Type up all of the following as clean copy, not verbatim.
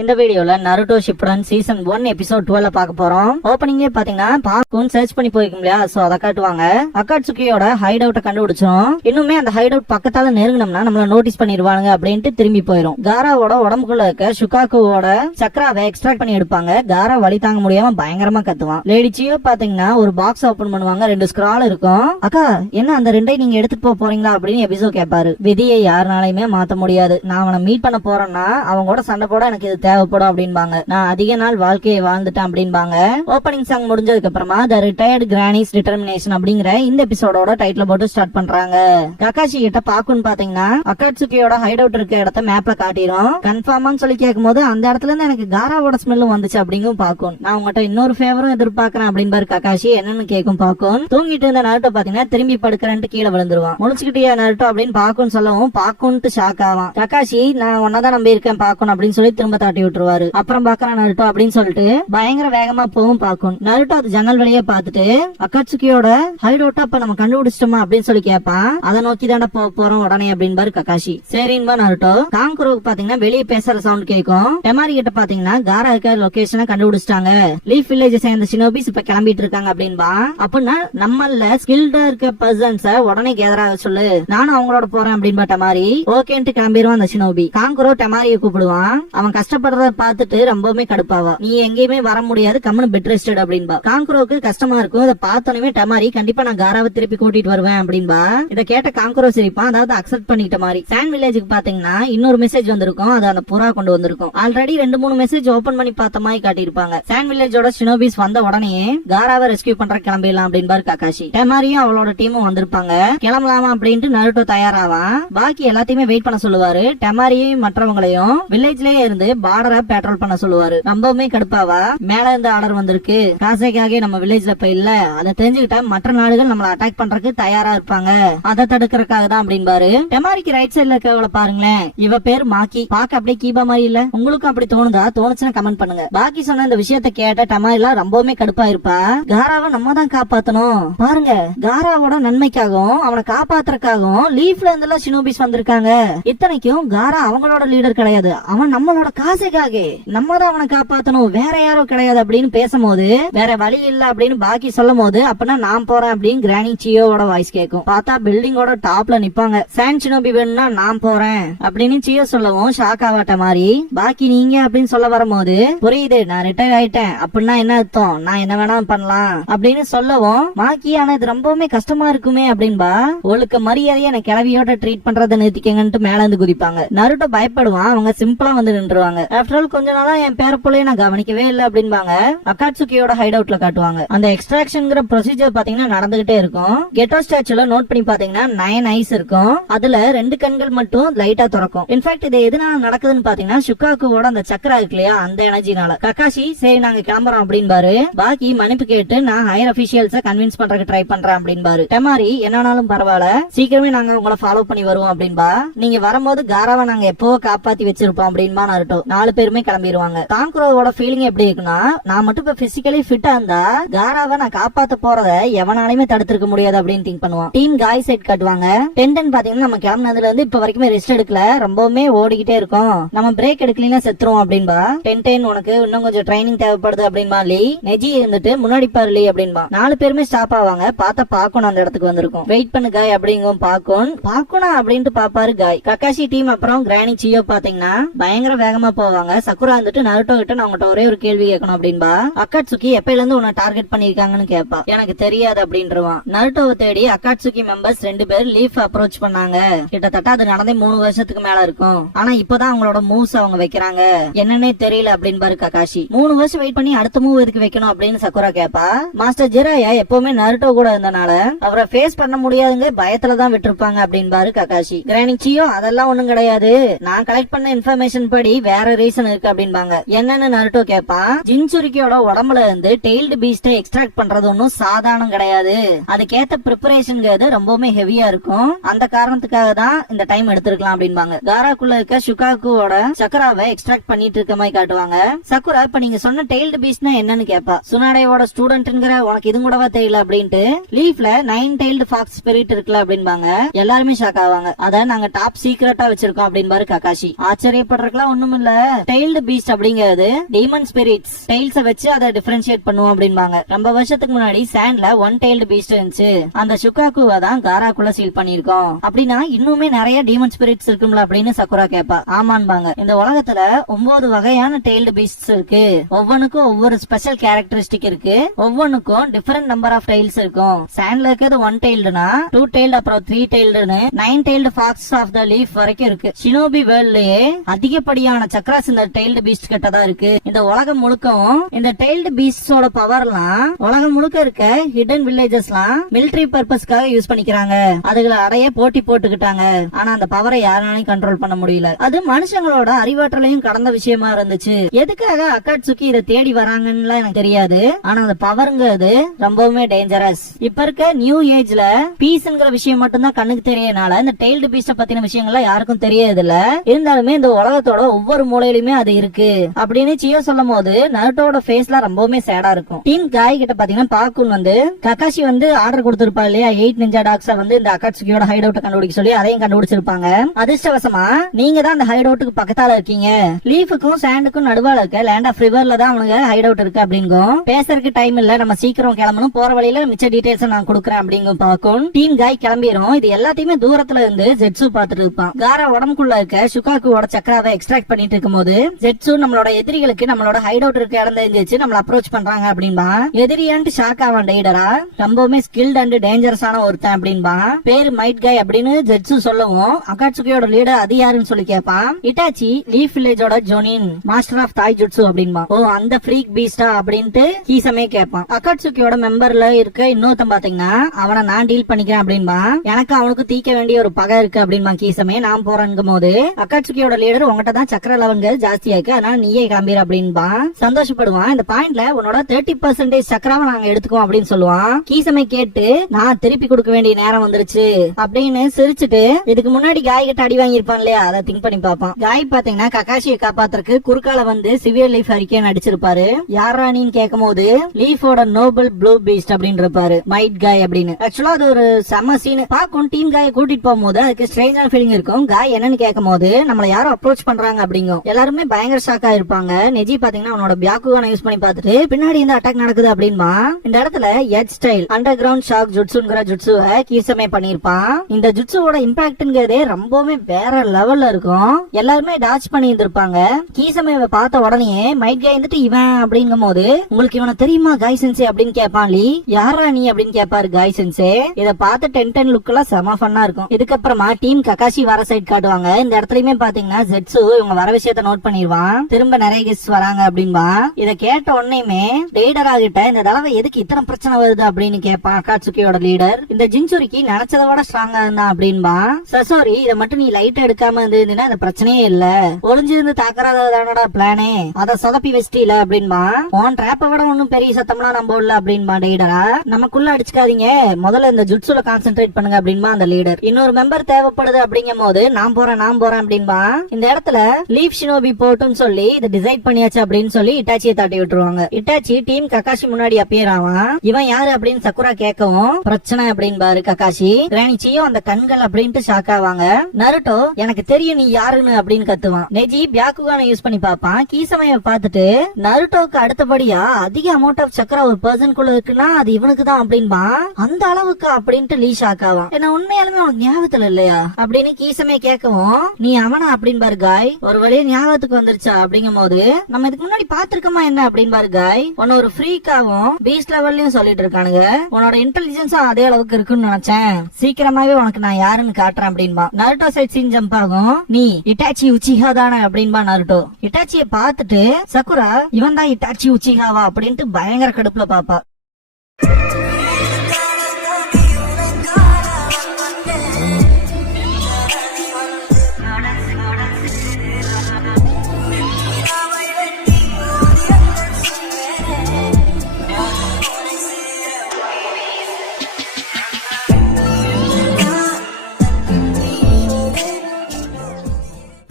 இந்த வீடியோல Naruto Shippuden season 1 episode 12 பார்க்க போறோம். ஓப்பனிங்கே பாத்தீங்கன்னா பாக்குன் சர்ச் பண்ணி போயிருக்கும் இல்லையா, சோ அதை காட்டுவாங்க. அக்காட்சுகியோட ஹைட் அவுட்டை கண்டுபிடிச்சோம். இன்னுமே அந்த ஹைட் அவுட் பக்கத்தால நெருங்கினோம்னா நம்மள நோட்டீஸ் பண்ணிடுவாங்க அப்படின்ட்டு திரும்பி போயிடும். காராவோட உடம்புக்குள்ள இருக்க ஷுகாக்குவோட சக்கராவை எக்ஸ்ட்ராக்ட் பண்ணி எடுப்பாங்க. காரா வலி தாங்க முடியாம பயங்கரமா கத்துவான். லேடி சியோ பாத்தீங்கன்னா ஒரு பாக்ஸ் ஓபன் பண்ணுவாங்க. 2 ஸ்க்ரால் இருக்கும். அக்கா என்ன அந்த ரெண்டை நீங்க எடுத்துட்டு போறீங்களா அப்படின்னு எபிசோ கேட்பாரு. விதியை யாருனாலையுமே மாத்த முடியாது. நான் அவனை மீட் பண்ண போறேன்னா அவங்க கூட சண்டை போட எனக்கு இது தேவைப்படும் அப்படின்பாங்க. நான் அதிக நாள் வாழ்க்கையை வாழ்ந்துட்டேன் அப்படின்பாங்க. ஓப்பனிங் சாங் முடிஞ்சதுக்கு அப்புறமா த ரிட்டையர்ட் கிரானிஸ் டிட்டர்மினேஷன் அப்படிங்கிற இந்த எபிசோடோட டைட்டில் போட்டு ஸ்டார்ட் பண்றாங்க. ககாஷி கிட்ட பாக்குன்னு பாத்தீங்கன்னா அக்காட்சுகியோட ஹைட் அவுட் இருக்க இடத்த மேப்ல காட்டிரும். கன்ஃபார்மான்னு சொல்லி கேட்கும் போது அந்த இடத்துல இருந்து எனக்கு காராவோட ஸ்மெல்லும் வந்துச்சு அப்படிங்கும் பாக்கும். நான் உங்ககிட்ட இன்னொரு ஃபேவரும் எதிர்பார்க்கறேன் அப்படின்பாரு ககாஷி. என்னன்னு கேட்கும் பாக்கும். தூங்கிட்டு இருந்த நருட்டோ பாத்தீங்கன்னா திரும்பி படுக்கிறேன்ட்டு கீழே விழுந்துருவான். முழிச்சுக்கிட்டியா நருட்டோ அப்படின்னு பாக்குன்னு சொல்லவும் பாக்குன்ட்டு ஷாக் ஆவான். ககாஷி நான் ஒன்னதான் நம்பி இருக்கேன் பாக்கும் அப்படின்னு சொல்லி திரும்ப தாட்டி விட்டுருவாரு. அப்புறம் பாக்குறான் நருட்டோ அப்படின்னு சொல்லிட்டு பயங்கர வேகமா போகும் பாக்கும். நருட்டோ அது ஜன்னல் வழியே பாத்துட்டு அக்காட்சுகியோட ஹைட் அவுட் அப்ப நம்ம கண்டுபிடிச்சிட்டோமா அப்படின்னு சொல்லி கேட்பான். அதை நோக்கி தாண்டா போறோம் உடனே அப்படின்பாரு ககாஷி. சரின்பா நருட்டோ. காங்குரோக்கு பாத்தீங்கன்னா வெளியே பேசுற சவுண்ட் கேட்கும். டெமாரி கிட்ட பாத்தீங்கன்னா காரா இருக்க லொகேஷனை கண்டுபிடிச்சிட்டாங்க. லீஃப் வில்லேஜ் சேர்ந்த ஷினோபிஸ் இப்ப கிளம்பிட்டு இருக்காங்க அப்படின்பா. அப்படின்னா நம்மள ஸ்கில்டா இருக்க பர்சன்ஸ உடனே கேதர் ஆக சொல்லு, நானும் அவங்களோட போறேன் அப்படின்பா டெமாரி. ஓகேன்ட்டு கிளம்பிடுவான் அந்த ஷினோபி. காங்குரோ டெமாரியை கூப்பிடுவான். அவன் கஷ்டப்படுறத பார்த்துட்டு ரொம்பவுமே கடுப்பாவா. நீ எங்கேயுமே வர முடியாது, கம்முனு பெட் ரெஸ்டட் அப்படின்பா. காங்குரோக்கு கஷ்டமா இருக்கும். அதை பார்த்தோன்னே டெமாரி கண்டிப்பா நான் காராவை திருப்பி கூட்டிட்டு வருவேன் அப்படின்பா. இதை கேட்ட காங்குரோ சிரிப்பான். அதாவது அக்செப்ட் பண்ணிட்ட மாதிரி. சாண்ட் வில்லேஜுக்கு பாத்தீங்கன்னா இன்னொரு மெசேஜ் வந்திருக்கும். அது அந்த புறா கொண்டு வந்திருக்கும். ஆல்ரெடி 2-3 மெசேஜ் ஓபன் பண்ணி பார்த்த மாதிரி காட்டியிருப்பாங்க. சாண்ட் வில்லேஜோட ஷினோபிஸ் வந்த உடனே காராவை ரெஸ்கியூ பண்ற கிளம்பிடலாம் அப்படின்பாரு ககாஷி. டெமாரியும் அவளோட டீமும் வந்திருப்பாங்க. கிளம்பலாமா அப்படின்ட்டு நருட்டோ தயாராவான். பாக்கி எல்லாத்தையுமே வெயிட் பண்ண சொல்லுவாரு. டெமாரியையும் மற்றவங்களையும் வில்லேஜ்லயே இருந்து பார்டரை பேட்ரோல் பண்ண சொல்லுவாரு. ரொம்பவுமே கடுப்பாவா. மேல இருந்து ஆர்டர் வந்திருக்கு. காசைக்காக நம்ம வில்லேஜ்ல இப்ப இல்ல, அதை தெரிஞ்சுக்கிட்டா மற்ற நாடுகள் நம்மள அட்டாக் பண்றதுக்கு தயாரா இருப்பாங்க, அதை தடுக்கிறதுக்காக தான் அப்படின்பாரு. டெமாரிக்கு ரைட் சைட்ல இருக்கவள பாருங்களேன். இவ பேர் மாக்கி. பாக்க அப்படியே கீபா மாதிரி இல்ல? உங்களுக்கும் அப்படி தோணுதா? தோணுச்சுன்னா கமெண்ட் பண்ணுங்க. பாக்கி சொன்ன இந்த விஷயத்த கேட்ட டெமாரிலாம் ரொம்பவுமே கடுப்பா இருப்பா. காராவை நம்ம தான் காப்பாத்தணும். பாருங்க, காராவோட நன்மைக்காகவும் அவனை காப்பாத்துறதுக்காகவும் லீஃப்ல இருந்து ஷினோபிஸ் வந்திருக்காங்க. இத்தனைக்கும் காரா அவங்களோட லீடர் கிடையாது, அவன் நம்மளோட காசுக்காக. நம்ம தான் அவனை காப்பாத்தணும், வேற யாரும் கிடையாது அப்படின்னு பேசும்போது வேற வழி இல்ல அப்படின்னு பாக்கி சொல்லும் போது அப்பனா நான் போறேன் அப்படின்னு கிரானி சியோவோட வாய்ஸ் கேட்கும். பார்த்தா பில்டிங்கோட டாப்ல நிப்பாங்க. சான் ஷினோபி வேணும்னா நான் போறேன் அப்படின்னு சியோ சொல்லவும் ஷாக் ஆவாட்ட மாதிரி பாக்கி நீங்க அப்படின்னு சொல்ல வரும்போது புரியுது, நான் ரிட்டையர் ஆயிட்டேன் அப்படின்னா என்ன அர்த்தம், நான் என்ன வேணாலும் பண்ணலாம் அப்படின்னு சொல்லவும் மாக்கி ஆனா இது ரொம்பவுமே கஷ்டமா இருக்குமே அப்படின்பா. ஒழுக்க மரியாதையை எனக்கு கிளவியோட ட்ரீட் பண்றதை நிறுத்திக்கங்கன்ட்டு மேல இருந்து குதிப்பாங்க. நருட்டோ பயப்படுவான். அவங்க சிம்பிளா வந்து நின்றுவாங்க. ஆஃப்டர் ஆல் கொஞ்ச நாளா என் பேர போலயே நான் கவனிக்கவே இல்ல அப்படின்பாங்க. அக்காட்சுகியோட ஹைட் அவுட்ல காட்டுவாங்க. அந்த எக்ஸ்ட்ராக்ஷன்ங்கிற ப்ரொசீஜர் பாத்தீங்கன்னா நடந்துகிட்டே இருக்கும். கெட்டோ ஸ்டாச்சுல நோட் பண்ணி பாத்தீங்கன்னா 9 ஐஸ் இருக்கும். அதுல 2 கண்கள் மட்டும் லைட்டா திறக்கும். இன்ஃபேக்ட் இது எதனால நடக்குதுன்னு பாத்தீங்கன்னா ஷுகாக்குவோட அந்த சக்கரா இருக்கு இல்லையா, அந்த எனர்ஜினால. ககாஷி சரி நாங்க கிளம்புறோம் அப்படின்பாரு. பாக்கி மன்னிப்பு கேட்டு நான் ஹையர் அபிஷியல்ஸ கன்வின்ஸ் பண்றதுக்கு ட்ரை பண்றேன் அப்படின்பாரு. டெமாரி என்னாலும் பரவாயில்ல, சீக்கிரமே நாங்க உங்களை ஃபாலோ பண்ணி வருவோம் அப்படின்பா. நீங்க வரும்போது காராவை நாங்க எப்பவோ காப்பாத்தி வச்சிருப்போம் அப்படின்பா நருட்டோ. 4 பேருமே கிளம்பிடுவாங்க. காங்குரோவோட ஃபீலிங் எப்படி இருக்குன்னா, நான் மட்டும் இப்ப பிசிக்கலி ஃபிட்டா இருந்தா காராவை நான் காப்பாத்த போறத எவனாலையுமே தடுத்திருக்க முடியாது அப்படின்னு திங்க் பண்ணுவான். டீம் காய் சைட் காட்டுவாங்க. டென்டன் பாத்தீங்கன்னா நம்ம கிளம்பினதுல இருந்து இப்ப வரைக்குமே ரெஸ்ட் எடுக்கல, ரொம்பவுமே ஓடிக்கிட்டே இருக்கும். நம்ம பிரேக் எடுக்கலன்னா செத்துரும் அப்படின்பா. டென்டென் உனக்கு இன்னும் கொஞ்சம் ட்ரைனிங் தேவைப்படுது அப்படின்பா. லீ நெஜி இருந்துட்டு முன்னாடி பாரு லீ அப்படின்பா. 4 பேருமே ஸ்டாப் ஆவாங்க. பார்த்தா பாக்கணும் அந்த இடத்துக்கு வந்திருக்கும். வெயிட் பண்ணு காய் அப்படிங்கும். பாக்கணும் அப்படின்ட்டு பாப்பாரு காய். ககாஷி டீம் அப்புறம் கிரானி சியோ பாத்தீங்கன்னா பயங்கர வேகமா போவாங்க. சக்குரா வந்துட்டு நருட்டோ கிட்ட நான் உங்ககிட்ட ஒரே ஒரு கேள்வி கேட்கணும் அப்படின்பா. அக்காட்சுகி எப்பையில இருந்து உன்னை டார்கெட் பண்ணிருக்காங்கன்னு கேப்பா. எனக்கு தெரியாது அப்படின்றவான். நருட்டோவை தேடி அக்காட்சுகி மெம்பர்ஸ் 2 பேர் லீஃப் அப்ரோச் பண்ணாங்க. கிட்டத்தட்ட அது நடந்தே 3 வருஷத்துக்கு மேல இருக்கும். ஆனா இப்பதான் அவங்களோட மூவ்ஸ் அவங்க வைக்கிறாங்க, என்னன்னே தெரியல அப்படின்பாரு ககாஷி. 3 வருஷம் வெயிட் பண்ணி அடுத்த மூவ் எதுக்கு வைக்கணும் அப்படின்னு சக்குரா கேப்பா. மாஸ்டர் ஜிராயா எப்பவுமே நருட்டோ கூட இருந்தனால அவரை ஃபேஸ் பண்ண முடியாதுங்க பயத்துலதான் விட்டுருப்பாங்க அப்படின்பாரு ககாஷி. கிரானி சியோ அதெல்லாம் ஒண்ணும் கிடையாது, நான் கலெக்ட் பண்ண இன்ஃபர்மேஷன் படி வேற ரீசன் இருக்கு அப்படின்பாங்க. என்னன்னு நருட்டோ கேப்பா. ஜின்சுரிக்கியோட உடம்புல இருந்து டெய்ல்டு பீஸ்ட எக்ஸ்ட்ராக்ட் பண்றது ஒன்னும் சாதாரணம் கிடையாது, அதுக்கேத்த ப்ரிப்பரேஷன்ங்கிறது ரொம்பவுமே ஹெவியா இருக்கும், அந்த காரணத்துக்காக தான் இந்த டைம் எடுத்திருக்கலாம் அப்படின்பாங்க. காராக்குள்ள இருக்க ஷுகாக்குவோட சக்கராவை எக்ஸ்ட்ராக்ட் பண்ணிட்டு இருக்க மாதிரி காட்டுவாங்க. சக்குரா இப்ப நீங்க சொன்ன டெய்ல்டு பீஸ்ட்னா என்னன்னு கேப்பா. சுனாடேவோட ஸ்டூடெண்ட்ங்கிற உனக்கு இது கூடவா தெரியல அப்படின்ட்டு. லீஃப்ல 9 டெய்ல்டு ஃபாக்ஸ் ஸ்பிரிட் இருக்குல்ல அப்படின்பாங்க. எல்லாருமே ஷாக் ஆவாங்க. அத நாங்க டாப் சீக்ரெட்டா வச்சிருக்கோம் அப்படின்பாரு ககாஷி. ஆச்சரியப்படுறதுக்குலாம் ஒண்ணும் இல்ல, டெய்ல்டு பீஸ்ட் அப்படிங்கிறது டீமன் ஸ்பிரிட்ஸ் டெய்ல்ஸ வச்சு அதை டிஃபரன்ஷியேட் பண்ணுவோம் அப்படின்பாங்க. ரொம்ப வருஷத்துக்கு முன்னாடி சாண்ட்ல ஒன் டெய்ல்டு பீஸ்ட் இருந்துச்சு, அந்த ஷுகாக்குவை தான் காராக்குள்ள சீல் பண்ணிருக்கோம். அப்படின்னா இன்னுமே நிறைய டீமன் ஸ்பிரிட்ஸ் இருக்கும்ல அப்படின்னு சக்குரா கேப்பா. ஆமான்பாங்க. இந்த உலகத்துல 9 வகையான டெய்ல்டு பீஸ்ட்ஸ் இருக்கு. ஒவ்வொன்னுக்கும் ஒவ்வொரு ஸ்பெஷல் கேரக்டரிஸ்டிக் இருக்கு. ஒவ்வொன்னுக்கும் டிஃபரெண்ட் நம்பர் ஆஃப் டெய்ல்ஸ் இருக்கும். சாண்ட்ல இருக்கிறது 1 டெய்ல்டுனா 2 டெய்ல்டு அப்புறம் 3 டெய்ல்டுன்னு 9 tailed fox of the leaf வரைக்கும் இருக்கு. ஷினோபி வேர்ல்ட்லயே அதிகப்படியான சக்ராஸ் இந்த டெய்ல்டு பீஸ்ட் கிட்ட தான் இருக்கு. இந்த உலகம் முழுக்கவும் இந்த டெய்ல்டு பீஸ்டோட பவர்லாம் உலகம் முழுக்க இருக்க ஹிடன் வில்லேஜஸ்லாம் மிலிட்டரி பர்பஸ்க்காக யூஸ் பண்ணிக்கிறாங்க. அதுகளை அடைய போட்டி போட்டுக்கிட்டாங்க. ஆனா அந்த பவரை யாராலையும் கண்ட்ரோல் பண்ண முடியல. அது மனுஷங்களோட அறிவாற்றலையும் கடந்த விஷயமா இருந்துச்சு. எதுக்காக அக்காட்சுகி இதை தேடி வராங்கன்னு எனக்கு தெரியாது. ஆனா அந்த பவர்ங்கிறது ரொம்பவுமே டேஞ்சரஸ். இப்ப இருக்க நியூ ஏஜ்ல பீஸ்ங்கிற விஷயம் மட்டும் தான் கண்ணுக்கு தெரியனால இந்த டெய்ல்டு பீஸ்ட பத்தின விஷயங்கள்லாம் யாருக்கும் தெரியாது இல்ல. இருந்தாலுமே இந்த உலகத்தோட ஒவ்வொரு மூலையிலுமே அது இருக்கு அப்படின்னு சியோ சொல்லும் போது நருட்டோட ஃபேஸ்ல ரொம்பவுமே சேடா இருக்கும். டீம் காய் கிட்ட பாத்தீங்கன்னா பாக்குன் வந்து ககாஷி வந்து ஆர்டர் கொடுத்திருப்பா இல்லையா 8 நிஞ்சா டாக்ஸ வந்து இந்த அக்காட்சுகியோட ஹைட் அவுட் கண்டுபிடிக்க சொல்லி அதையும் கண்டுபிடிச்சிருப்பாங்க. அதிர்ஷ்டவசமா நீங்க தான் அந்த ஹைட் அவுட்டுக்கு பக்கத்தால இருக்கீங்க. லீஃபுக்கும் சாண்டுக்கும் நடுவால இருக்க லேண்ட் ஆஃப் ரிவர்ல தான் அவனுங்க ஹைட் அவுட் இருக்கு அப்படிங்கும். பேசுறதுக்கு டைம் இல்ல, நம்ம சீக்கிரம் கிளம்பணும், போற வழியில மிச்ச டீடைல்ஸ் நான் கொடுக்குறேன் அப்படிங்கும் பாக்கும். டீம் காய் கிளம்பிரும். இது எல்லாத்தையுமே தூரத்துல இருந்து ஜெட்சு பாத்துட்டு இருப்பான். காரா உடம்புக்குள்ள இருக்க ஷுகாக்குவோட சக்கராவை எக்ஸ்ட்ராக்ட் பண்ணிட்டு இருக்கும் போது ஜெட்சு நம்மளோட எதிரிகளுக்கு நம்மளோட ஹைட் அவுட் இருக்க இடம் தெரிஞ்சிச்சு, நம்மள அப்ரோச் பண்றாங்க அப்படின்பா. எதிரியான்ட்டு ஷாக் ஆவான் டெய்டரா. ரொம்பவுமே ஸ்கில்ட் அண்ட் டேஞ்சரஸான ஒருத்தன் அப்படின்பா. பேரு மைட் காய் அப்படின்னு ஜெட்சு சொல்லவும் அகாட்சுகியோட லீடர் அது யாருன்னு சொல்லி கேட்பான். இட்டாச்சி லீஃப் வில்லேஜோட ஜோனின் மாஸ்டர் ஆஃப் தாய் ஜுட்சு அப்படின்பா. ஓ அந்த ஃப்ரீக் பீஸ்டா அப்படின்ட்டு ஹீசமே கேட்பான். அகாட்சுகியோட மெம்பர்ல இருக்க இன்னொருத்தன் பாத்தீங்கன்னா அவனை நான் டீல் பண்ணிக்கிறேன் அப்படின்பா. எனக்கு அவனுக்கு தீக்க வேண்டிய ஒரு பகை இருக்கு அப்படின்பா கீசமே. நான் போறேங்கும் போது அக்காட்சுகியோட லீடர் உங்ககிட்ட தான் சக்கர லவங்கள் ஜாஸ்தியா இருக்கு, அதனால நீயே கிளம்பிடு அப்படின்பா. சந்தோஷப்படுவான். இந்த பாயிண்ட்ல உன்னோட 30% சக்கராவை நாங்க எடுத்துக்குவோம் அப்படின்னு சொல்லுவான். கீசமை கேட்டு நான் திருப்பி கொடுக்க வேண்டிய நேரம் வந்துருச்சு அப்படின்னு சிரிச்சுட்டு இதுக்கு முன்னாடி காய் கிட்ட அடி வாங்கியிருப்பான் இல்லையா அதை திங்க் பண்ணி பாப்பான். காய் பாத்தீங்கன்னா ககாஷியை காப்பாத்துறதுக்கு குறுக்கால வந்து சிவியர் லீஃப் ஹரிக்கேன் அடிச்சிருப்பாரு. யாரானின்னு கேட்கும் போது லீஃபோட நோபல் ப்ளூ பீஸ்ட் அப்படின்னு இருப்பாரு மைட் காய் அப்படின்னு. ஆக்சுவலா அது ஒரு செம சீன். பாக்கும் டீம் காயை கூட்டிட்டு போகும்போது அதுக்கு ஸ்ட்ரேஞ்சான ஃபீலிங் இருக்கும். காய் என்னன்னு கேட்கும் போது நம்மள யாரும் அப்ரோச் பண்றாங்க அப்படிங்கும். எல்லாருமே பயங்கர ஷாக்கா இருப்பாங்க. நெஜி பாத்தீங்கன்னா அவனோட பியாக்குகான யூஸ் பண்ணி பார்த்துட்டு பின்னாடி இந்த அட்டாக் நடக்குது அப்படின்பா. இந்த இடத்துல எட் ஸ்டைல் அண்டர் கிரவுண்ட் ஷாக் ஜுட்சுங்கிற ஜுட்சுவை கீசமே பண்ணிருப்பான். இந்த ஜுட்சுவோட இம்பாக்ட்ங்கிறதே ரொம்பவுமே வேற லெவல்ல இருக்கும். எல்லாருமே டாச் பண்ணி இருந்திருப்பாங்க. கீசமேவை பார்த்த உடனே மைட் காய் வந்துட்டு இவன் அப்படிங்கும் போது உங்களுக்கு இவனை தெரியுமா காய் சென்சே அப்படின்னு கேட்பான். லீ யாரா நீ அப்படின்னு கேட்பாரு காய் சென்சே. இத பார்த்து 10 லுக் எல்லாம் செம ஃபன்னா இருக்கும். இதுக்கப்புறமா டீம் ககாஷி வர சைட் காட்டுவாங்க. இந்த இடத்துலயுமே பாத்தீங்கன்னா ஜெட்சு இவங்க வர விஷயத்த நோட் பண்ணிடுவான். திரும்ப நிறைய கெஸ்ட் வராங்க அப்படின்பா. இத கேட்ட உடனேயுமே டெய்டரா கிட்ட இந்த தடவை எதுக்கு இத்தனை பிரச்சனை வருது அப்படின்னு கேட்பான் அக்காட்சுகியோட லீடர். இந்த ஜின்சுரிக்கு நினைச்சதை விட ஸ்ட்ராங்கா இருந்தா அப்படின்பா. சசோரி இதை மட்டும் நீ லைட் எடுக்காம இருந்தீங்கன்னா இந்த பிரச்சனையே இல்ல, ஒளிஞ்சிருந்து தாக்கறதானடா பிளானே, அத சொதப்பி வச்சிட்டீல அப்படின்பா. உன் ட்ராப்பை விட ஒன்னும் பெரிய சத்தம்லாம் நம்ம இல்ல அப்படின்பா டெய்டரா. நமக்குள்ள அடிச்சுக்காதீங்க, முதல்ல இந்த ஜுட்சுல கான்சென்ட்ரேட் பண்ணுங்க அப்படின்பா அந்த லீடர். இன்னொரு மெம்பர் தேவைப்படுது அப்படிங்கும் போது நான் போறேன் அப்படின்பா. இந்த இடத்துல லீஃப் ஷினோபி போட்டுன்னு சொல்லி இதை டிசைட் பண்ணியாச்சு அப்படின்னு சொல்லி இட்டாச்சியை தாட்டி விட்டுருவாங்க. இட்டாச்சி டீம் ககாஷி முன்னாடி அப்பியர் ஆவான். இவன் யாரு அப்படின்னு சக்குரா கேட்கவும் பிரச்சனை அப்படின்பாரு ககாஷி. ராணி சியோ அந்த கண்கள் அப்படின்ட்டு ஷாக் ஆவாங்க. நருட்டோ எனக்கு தெரியும் நீ யாருன்னு அப்படின்னு கத்துவான். நெஜி பியாக்குகான யூஸ் பண்ணி பாப்பான். கீசமைய பார்த்துட்டு நருட்டோக்கு அடுத்தபடியா அதிக அமௌண்ட் ஆஃப் சக்கரா ஒரு பர்சனுக்குள்ள இருக்குன்னா அது இவனுக்கு தான் அப்படின்பா. அந்த அளவுக்கு அப்படின்ட்டு லீ ஷாக் ஆவான். என்ன உண்மையாலுமே உனக்கு ஞாபகத்துல இல்லையா அப்படின்னு கீசமே கேட்கவும் நீ அவனா அப்படின்பாரு காய். ஒரு வழியா ஞாபகத்துக்கு வந்துருச்சா அப்படிங்கும் போது நம்ம இதுக்கு முன்னாடி பாத்துருக்கோமா என்ன அப்படின்பாரு காய். உன்ன ஒரு ஃப்ரீக்காவும் பீஸ்ட் லெவல்லயும் சொல்லிட்டு இருக்கானுங்க. உன்னோட இன்டெலிஜென்ஸும் அதே அளவுக்கு இருக்குன்னு நினைச்சேன். சீக்கிரமாவே உனக்கு நான் யாருன்னு காட்டுறேன் அப்படின்பா. நருட்டோ சைட் சீன் ஜம்ப் ஆகும். நீ இட்டாச்சி உச்சிஹா தானே அப்படின்பா நருட்டோ. இட்டாச்சியை பார்த்துட்டு சக்குரா இவன் தான் இட்டாச்சி உச்சிஹாவா அப்படின்ட்டு பயங்கர கடுப்புல பாப்பா.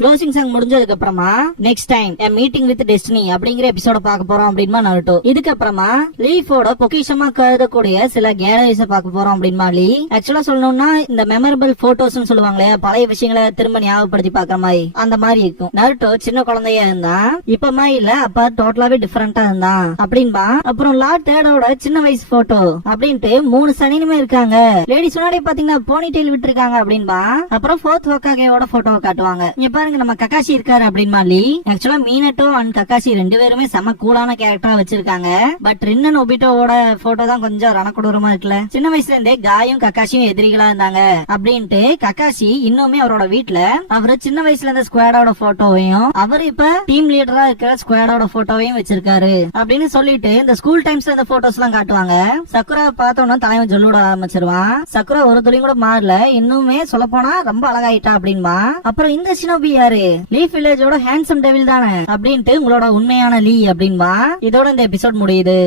க்ளோசிங் சாங் முடிஞ்சதுக்கு அப்புறமா next time a meeting with destiny அப்படிங்கிற எபிசோட பார்க்க போறோம் அப்படின்மா நருட்டோ. இதுக்கு அப்புறமா லீஃபோட பொக்கிஷமா கருதக்கூடிய சில கேலரிஸ பார்க்க போறோம் அப்படின்மா லீ. ஆக்சுவலா சொல்லணும்னா இந்த மெமரபிள் போட்டோஸ்னு சொல்லுவாங்களே, பழைய விஷயங்களை திரும்ப ஞாபகப்படுத்தி பாக்குற மாதிரி அந்த மாதிரி இருக்கும். நருட்டோ சின்ன குழந்தையா இருந்தா இப்பமா இல்ல அப்ப டோட்டலாவே டிஃபரெண்டா இருந்தான் அப்படின்பா. அப்புறம் லார்ட் தேடோட சின்ன வயசு போட்டோ அப்படின்ட்டு 3 சனினுமே இருக்காங்க. லேடிஸ் முன்னாடி பாத்தீங்கன்னா போனி டெயில் விட்டுருக்காங்க அப்படின்பா. அப்புறம் ஃபோர்த் ஹோக்காகேயோட போட்டோவை காட்டுவாங்க. இங்க பாருங்க நம்ம கக்காஷி இருக்காரு அப்படின்பா லீ. ஆக்சுவலா மீனட்டோ அண்ட் கக்காஷி 2 பேருமே செம கூலான கேரக்டரா வச்சிருக்காங்க. பட் ரின்னன் ஒபிட்டோவோட போட்டோ தான் கொஞ்சம் ரணக்கொடூரமா இருக்குல்ல. சின்ன வயசுல இருந்தே காயும் கக்காஷியும் எதிரிகளா இருந்தாங்க அப்படின்ட்டு கக்காஷி இன்னுமே அவரோட வீட்டுல அவரு சின்ன வயசுல இருந்த ஸ்குவாடோட போட்டோவையும் அவர் இப்ப டீம் லீடரா இருக்கிற ஸ்குவாடோட போட்டோவையும் வச்சிருக்காரு அப்படின்னு சொல்லிட்டு இந்த ஸ்கூல் டைம்ஸ்ல இந்த போட்டோஸ் எல்லாம் காட்டுவாங்க. சக்குரா பார்த்தோம்னா தலைவன் சொல்லிவிட ஆரம்பிச்சிருவான். சக்குரா ஒரு துளி கூட மாறல, இன்னுமே சொல்ல போனா ரொம்ப அழகாயிட்டா அப்படின்பா. அப்புறம் இந்த ஷினோபி யாரு, லீஃப் வில்லேஜோட ஹேண்ட்ஸம் டெவில் தானே அப்படின்ட்டு உங்களோட உண்மையான லீ அப்படின்பா. இதோட இந்த எபிசோட் முடியுது.